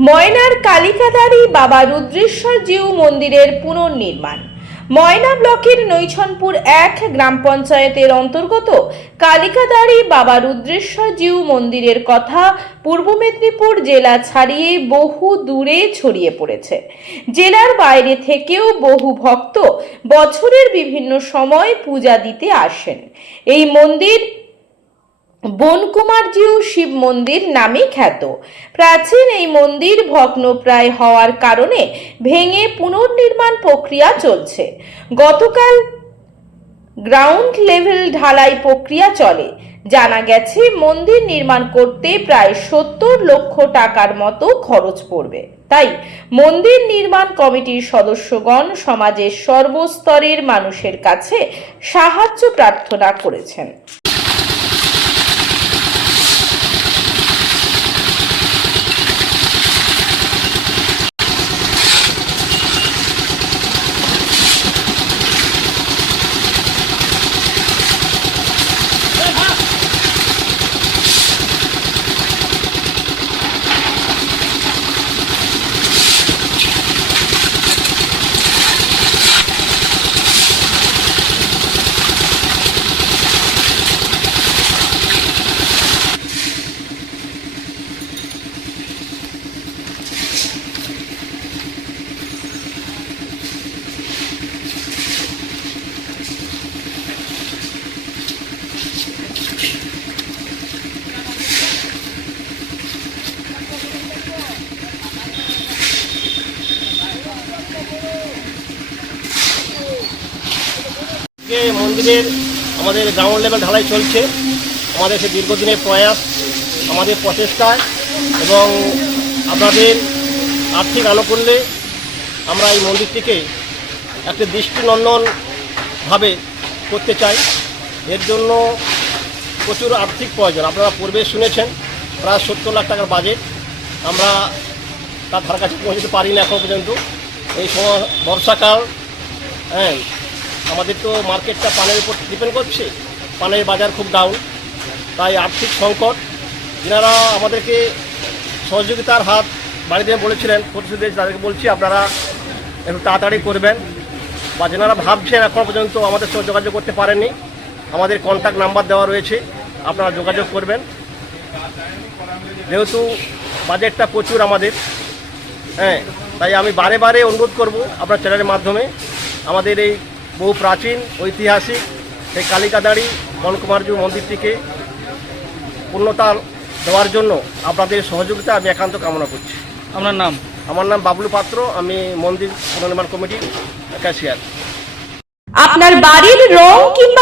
ময়নার কালিকাদারি বাবা রুদ্রেশ্বর জিউ মন্দিরের পুনর্নির্মাণ। ময়না ব্লকের নৈছনপুর এক গ্রাম পঞ্চায়েতের অন্তর্গত কালিকাদারি বাবা রুদ্রেশ্বর জিউ মন্দিরের কথা পূর্ব মেদিনীপুর জেলা ছাড়িয়ে বহু দূরে ছড়িয়ে পড়েছে। জেলার বাইরে থেকেও বহু ভক্ত বছরের বিভিন্ন সময় পূজা দিতে আসেন। এই মন্দির বনকুমারজিউ শিব মন্দির নামে খ্যাত। প্রাচীন এই মন্দির ভগ্নপ্রায় হওয়ার কারণে ভেঙে পুনর্নির্মাণ প্রক্রিয়া চলছে। গতকাল গ্রাউন্ড লেভেল ঢালাই প্রক্রিয়া চলে। জানা গেছে, মন্দির নির্মাণ করতে প্রায় সত্তর লক্ষ টাকার মতো খরচ পড়বে। তাই মন্দির নির্মাণ কমিটির সদস্যগণ সমাজের সর্বস্তরের মানুষের কাছে সাহায্য প্রার্থনা করেছেন। যে মন্দিরের আমাদের গ্রাউন্ড লেভেল ঢালাই চলছে। আমাদের সে দীর্ঘদিনের প্রয়াস, আমাদের প্রচেষ্টায় এবং আপনাদের আর্থিক আনুকূল্যে আমরা এই মন্দিরটিকে একটি দৃষ্টিনন্দনভাবে করতে চাই। এর জন্য প্রচুর আর্থিক প্রয়োজন। আপনারা পূর্বে শুনেছেন, প্রায় সত্তর লাখ টাকার বাজেট আমরা তার ধার কাছে পৌঁছতে পারি না এখন পর্যন্ত। এই সময় বর্ষাকাল হ্যাঁ আমাদের তো মার্কেটটা পানের উপর ডিপেন্ড করছে। পানের বাজার খুব ডাউন তাই আর্থিক সংকট। যেনারা আমাদেরকে সহযোগিতার হাত বাড়িতে বলেছিলেন প্রতিশ্রুতি তাদেরকে বলছি, আপনারা একটু তাড়াতাড়ি করবেন। বা যেনারা ভাবছেন এখনও পর্যন্ত আমাদের সঙ্গে যোগাযোগ করতে পারেননি, আমাদের কন্ট্যাক্ট নাম্বার দেওয়া রয়েছে, আপনারা যোগাযোগ করবেন। যেহেতু বাজেটটা প্রচুর আমাদের হ্যাঁ তাই আমি বারে বারে অনুরোধ করব আপনার চ্যানেলের মাধ্যমে। আমাদের এই বহু প্রাচীন ঐতিহাসিক সেই কালিকাদাড়ি বনকুমারজু মন্দিরটিকে পূর্ণতা দেওয়ার জন্য আপনাদের সহযোগিতা আমি একান্ত কামনা করছি। আপনার নাম? আমার নাম বাবলু পাত্র আমি মন্দির পুনর্নির্মাণ কমিটির ক্যাশিয়ার আপনার বাড়ির রং কিংবা